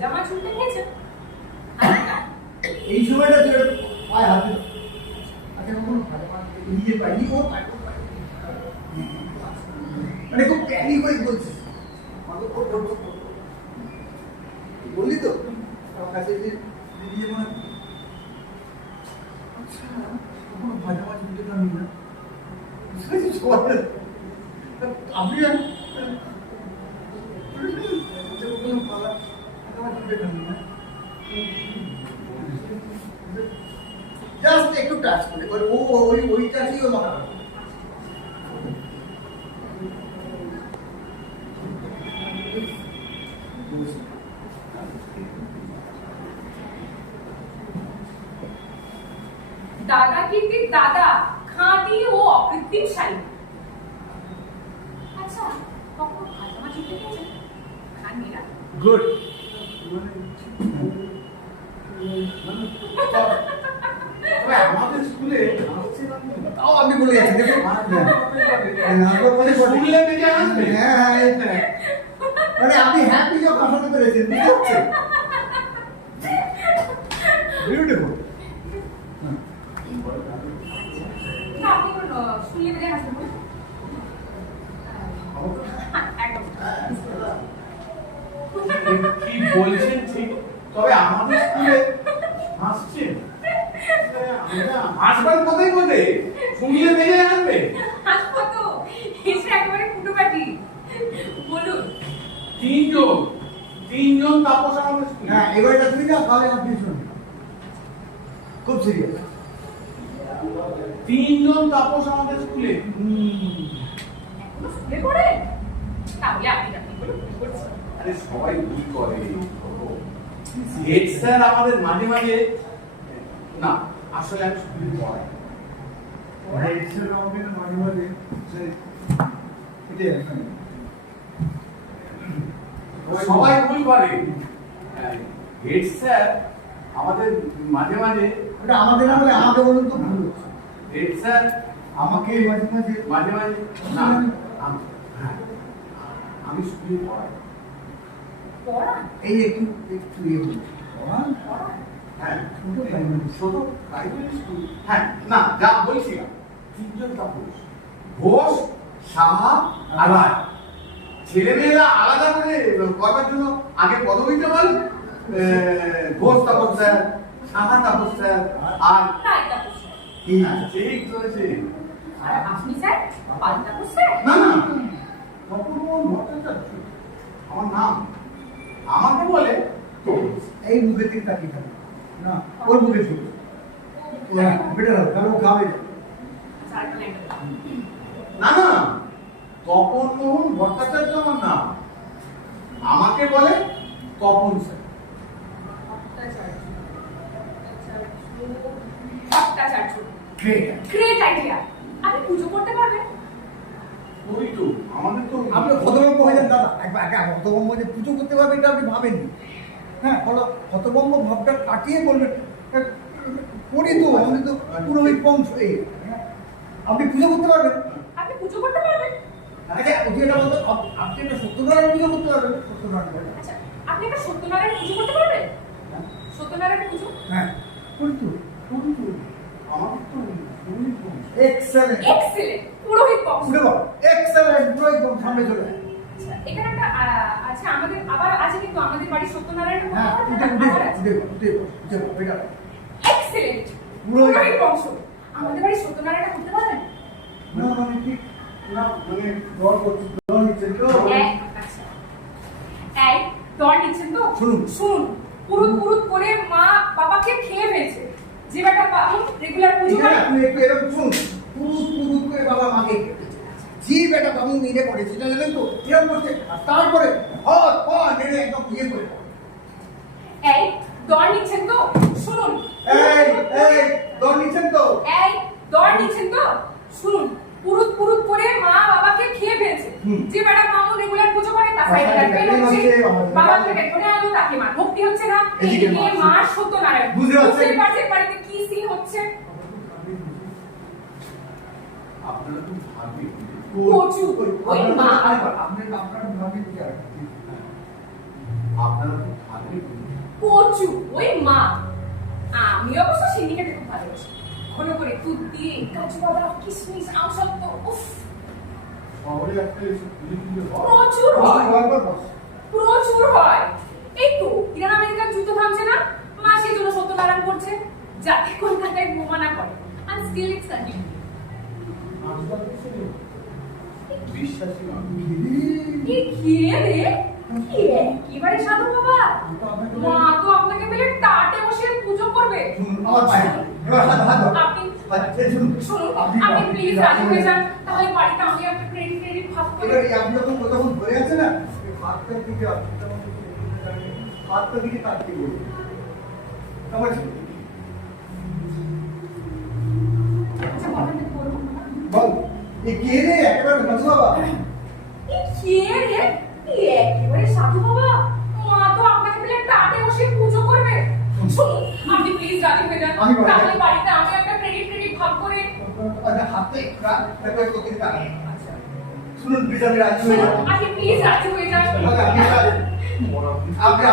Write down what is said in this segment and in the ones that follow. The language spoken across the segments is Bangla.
জামা চুলতে খেয়েছে এই সময়টা তুই পায়ে হাত দিল আচ্ছা কখনো নিজের পাইনি ও মানে খুব প্যানিক হয়ে বলছিস বললি তো আমার কাছে যে দিদি যেমন আচ্ছা কখনো ভাজা মাছ উঠে জানি না আপনি জাস্ট একটু টাচ করে ও ওই টাচই ও মাথা দাদা কিন্তু দাদা খাঁটি ও অকৃত্রিমশালী। আচ্ছা কখন ভাজা মাছ উঠে খেয়েছে খাননি না গুড আমাদের স্কুলে তাও আপনি বলে যাচ্ছেন দেখুন মানে আপনি হ্যাপি যখন আসতে পেরেছেন বুঝতে পারছেন বিউটিফুল আপনি কোন শুনলে বেরিয়ে আসতে বলুন কি বলছেন ঠিক, তবে আমাদের স্কুলে হাসছেন হাসবার কথাই বলে শুনলে বেরিয়ে আসবে। হাসবো তো এসে একেবারে ফুটোপাটি বলুন। তিনজন তাপস আমাদের স্কুলে। হ্যাঁ এবার এটা তুমি না তাহলে আপনি শুনুন খুব সিরিয়াস তিনজন তাপস আমাদের স্কুলে। এখনো স্কুলে পড়ে তাহলে আপনি বলুন কি করছেন। আরে সবাই ভুল করে, হেড স্যার আমাদের মাঝে মাঝে না আসলে আমি স্কুলে পড়াই। সবাই ভুল করে, হেড স্যার আমাদের মাঝে মাঝে ওটা আমাদের না বলে আমাকে বলুন তো ভুল হচ্ছে হেড স্যার আমাকে মাঝে মাঝে মাঝে মাঝে না হ্যাঁ, আমি স্কুলে পড়াই। পড়ান এই একটু একটু ইয়ে বলুন পড়ান হ্যাঁ ছোট প্রাইমারি ছোট প্রাইমারি স্কুল। হ্যাঁ না যা বলছিলাম তিনজন তাপস, ঘোষ, সাহা আর রায়। ছেলেমেয়েরা আলাদা করে করবার জন্য আগে পদবিতে বলে ঘোষ তাপস স্যার, সাহা তাপস স্যার আর তাই তাপস কি ঠিক ধরেছে। আর আপনি স্যার পাল্টা করছে না না তপন ভট্টাচার্য আমার নাম, আমাকে বলে তপস। এই মুখে থেকে তাকিয়ে থাকে না ওর মুখে ছিল বেটার হবে কারণ ও খাবে না না তপন মোহন ভট্টাচার্য আমার নাম, আমাকে বলে তপন স্যার। Great idea. আপনি পুজো করতে পারবেন? ওই তো আমাদের তো আপনি হতভম্ব হয়ে যান দাদা একবার একা হতভম্ব যে পুজো করতে পারবেন এটা আপনি ভাবেননি হ্যাঁ ফলে হতভম্ব ভাবটা কাটিয়ে বলবেন করি তো আমাদের তো পুরোহিত বংশ এই হ্যাঁ আপনি পুজো করতে পারবেন? আপনি পুজো করতে পারবেন? আচ্ছা ওই এটা বলতো আপনি একটা সত্যনারায়ণ পুজো করতে পারবেন সত্যনারায়ণ আচ্ছা আপনি একটা সত্যনারায়ণ পুজো করতে পারবেন? সত্যনারায়ণ পুজো? হ্যাঁ কিন্তু আমাদের তো পুরোহিত বংশ। এক্সেলেন্ট এক্সেলেন্ট পুরোহিত বংশ। শুনে বল এক্সেলেন্ট পুরোহিত বংশ সামনে চলে যায় আচ্ছা এখানে একটা আচ্ছা আমাদের আবার আছে কিন্তু আমাদের বাড়ির সত্যনারায়ণ হ্যাঁ উঠে এক্সেলেন্ট পুরোহিত পুরোহিত বংশ। আমাদের বাড়ির সত্যনারায়ণ করতে পারবেন? না মানে ঠিক না মানে দর করছি দর নিচ্ছেন তো আচ্ছা এই দর নিচ্ছেন তো শুনুন। শুনুন পুরুত পুরুত করে মা বাবাকে খেয়ে ফেলছে যে বেটা রেগুলার পুজো এখানে করে। আপনি একটু এরকম শুনুন পুরুষ পুরুষ করে বাবা মাকে যে বেটা বাবু মিলে পড়ে সেটা জানেন তো এরকম করছে আর তারপরে হট হট নেড়ে একদম ইয়ে করে এই দর নিচ্ছেন তো শুনুন এই দর নিচ্ছেন তো এই দর নিচ্ছেন তো শুনুন পুরুত পুরুত করে মা বাবাকে খেয়ে ফেলছে যে বেটা মামু রেগুলার পুজো করে তার সাইডে ফেল হচ্ছে বাবাকে ধরে আলো তাকে মা ভক্তি হচ্ছে না এইদিকে মা সত্যনারায়ণ বুঝতে পারছেন বাড়িতে কি সিন হচ্ছে। আপনারা তো ভাবি প্রচুর ওই মা আপনার ভাবি কি আর আপনারা খুব ভালোই বলুন। প্রচুর ওই মা। আমি অবশ্য সিন্ডিকেটে খুব ভালোবাসি। ঘন করে দুধ দিয়ে কাজু বাদাম কিশমিশ আমসত্ব উফ শহরে একটা এসব পুজো টুজো হয়। প্রচুর হয়। একবার বস। প্রচুর হয়। এই তো ইরান আমেরিকার যুদ্ধ থামছে না, মা সেই জন্য সত্যনারায়ণ করছে যাতে কলকাতায় বোমা না পড়ে। and still it's continuing. আজকাল তো সে বিশ্বাসী মানুষ। কি কে রে? কি একেবারে সাধু বাবা। মা তো আপনাকে পেলে টাটে বসে পুজো করবে। শুনুন, আমার পায়ে এবার হাত হাত দাও। আপনি আচ্ছা, শুনুন, শুনুন, আপনি আপনি প্লিজ রাজি হয়ে যান, তাহলে বাড়িতে আমি একটা ক্রেডিট ক্রেডিট ভাব করে এবার এই আপনি যখন যখন ধরে আছে না, এই হাতটা দিকে হাতটা দিকে কাটতে বলুন। আমার ছিল। আচ্ছা বলেন তো বলুন। বল, এ কে রে? একেবারে সাধু বাবা। এই কে রে? এই একেবারে সাধু বাবা। মা তো আপনাকে পেলে টাটে বসে পুজো করবে। শুনুন, আপনি প্লিজ রাজি হয়ে যান, আমি বলছি। তাহলে বাড়িতে আমি একটা ক্রেডিট ক্রেডিট ভাব করে আচ্ছা, হাতে একটা তোকে কাটে। শুনুন, প্লিজ আমি রাজি হয়ে যাবো। আপনি প্লিজ রাজি হয়ে যান। আপনি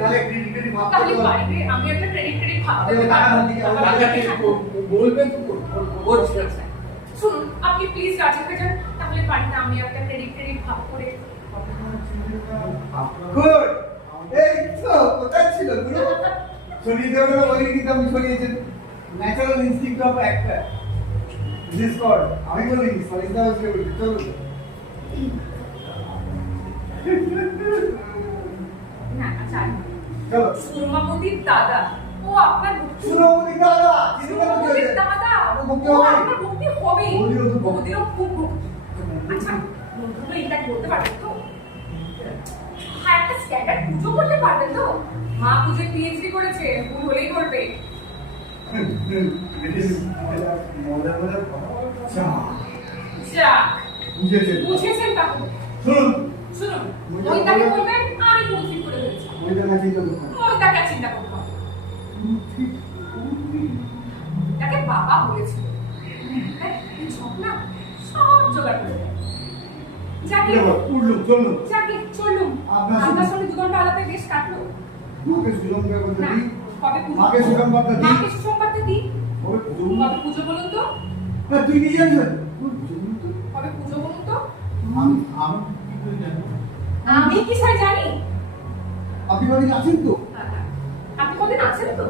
তাহলে ক্রিকেট ভাব তাহলে বাড়িতে আমি একটা ক্রেডিট ক্রেডিট ভাব আপনি করে টাকা না দিয়ে বলবেন তো বলছি। শুনুন, আপনি প্লিজ রাজি হয়ে যান, তাহলে বাড়িতে আমি একটা ক্রেডিট ক্রেডিট ভাব করে গুড। এই তো কোথায় ছিল গুরু? সরিয়ে দেবে না বলি কিন্তু আপনি সরিয়েছেন। Natural instinct of actor. This god. আমি বলি সরি দাও সে বলি চলো। না আচ্ছা চলো। সুরমাপতির দাদা ও আপনার ভক্তি শুনো বলি দাদা, কিছু কথা সুরমাপতির বলতে। দাদা আপনার ভক্তি ও হবে। আপনার ভক্তি হবে। বৌদিরও খুব ভক্তি। বৌদিরও খুব ভক্তি। আচ্ছা বন্ধুগুলো এটা করতে পারবেন তো? হ্যাঁ একটা স্ট্যান্ডার্ড পুজো করতে পারবেন তো? মা পুজোয় পিএইচডি করেছে, ভুল হলেই করবে। মজা মজার কথা। যাক বুঝেছেন? বুঝেছেন তাহলে। শুনুন, শুনুন, ওই তাকে বলবেন আমি মন্ত্রী করে ফেলেছি। ওই জায়গা চিন্তা করুন। ওই তাকে আর চিন্তা করতে হবে। তাকে বাবা বলেছিল হ্যাঁ, এই সব না সব জোগাড় করে দেয়। যাকে উঠলুম, চললুম। যাকে চললুম আপনার সঙ্গে 2 ঘন্টা আলাপে বেশ কাটলো। মাকে সুসংবাদ করতে না দিই। কবে পুজো? মাকে সুসংবাদটা দিই। মাকে সুসংবাদটা দিই। কবে পুজো? কবে পুজো বলুন তো? না, তুই নিজে জানবেন। পুজো বলুন তো। কবে পুজো বলুন তো? আমি কি করে জানবো? আমি কি স্যার জানি? আপনি বাড়ি আছেন তো? আপনি কদিন আছেন তো?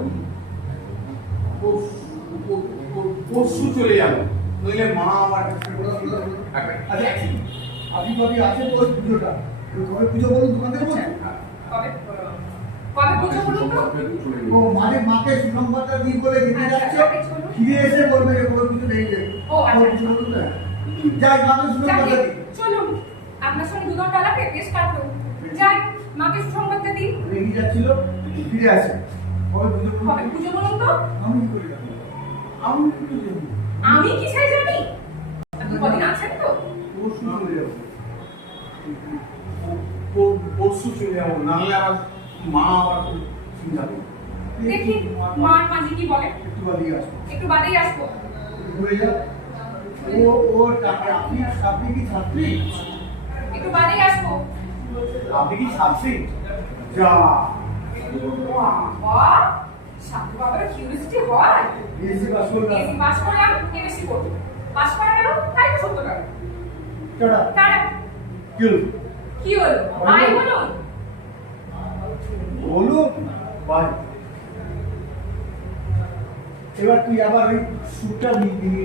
পরশু চলে যাবে, নইলে মা আমার আচ্ছা, আপনি বাড়ি আছেন তো ওই পুজোটা? কবে পুজো বলুন দোকান থেকে বলুন। কবে কবে পুজো বলুন তো? ও মানে মাকে সুসংবাদটা দিই বলে দিতে যাচ্ছে, আচ্ছা, চলুন। ফিরে এসে বলবে যে কবে পুজো নেই যে। ও, আচ্ছা, কবে পুজো বলুন না। যাই মাকে যাকে সুসংবাদটা দিই। চলুন আপনার সঙ্গে 2 ঘন্টা আলাপে বেশ কাটলো। যাই মাকে সুসংবাদটা দিই। রেগে যাচ্ছিল, ফিরে আসে। কবে পুজো বলুন? কবে পুজো বলুন তো? আমি কি করে জানবো? আমি কি করে জানবো? আমি কি স্যার জানি? আপনি কদিন আছেন তো? পরশু চলে যাবো। পরশু চলে যাবো, নাহলে আবার মা আবার খুব চিন্তা করবে। দেখি মার মাঝি কি বলে। একটু বাড়ি আসবো। একটু বাদেই আসবো। হয়ে যাও। ও টাকা আপনি কি ছাত্রী? একটু বাদেই আসবো। আপনি কি ছাত্রী? যা বাবা সাধু বাবার কিউরিসিটি হয়। বিএসসি পাস করলাম। বিএসসি পাস করলাম, এমএসসি করব। পাস করা গেল তাই তো সত্য গেল। চড়া তারা কি হলো? কি হলো? আই বলুন। বলুন ভাই, এবার তুই আবার ওই সুরটা নিয়ে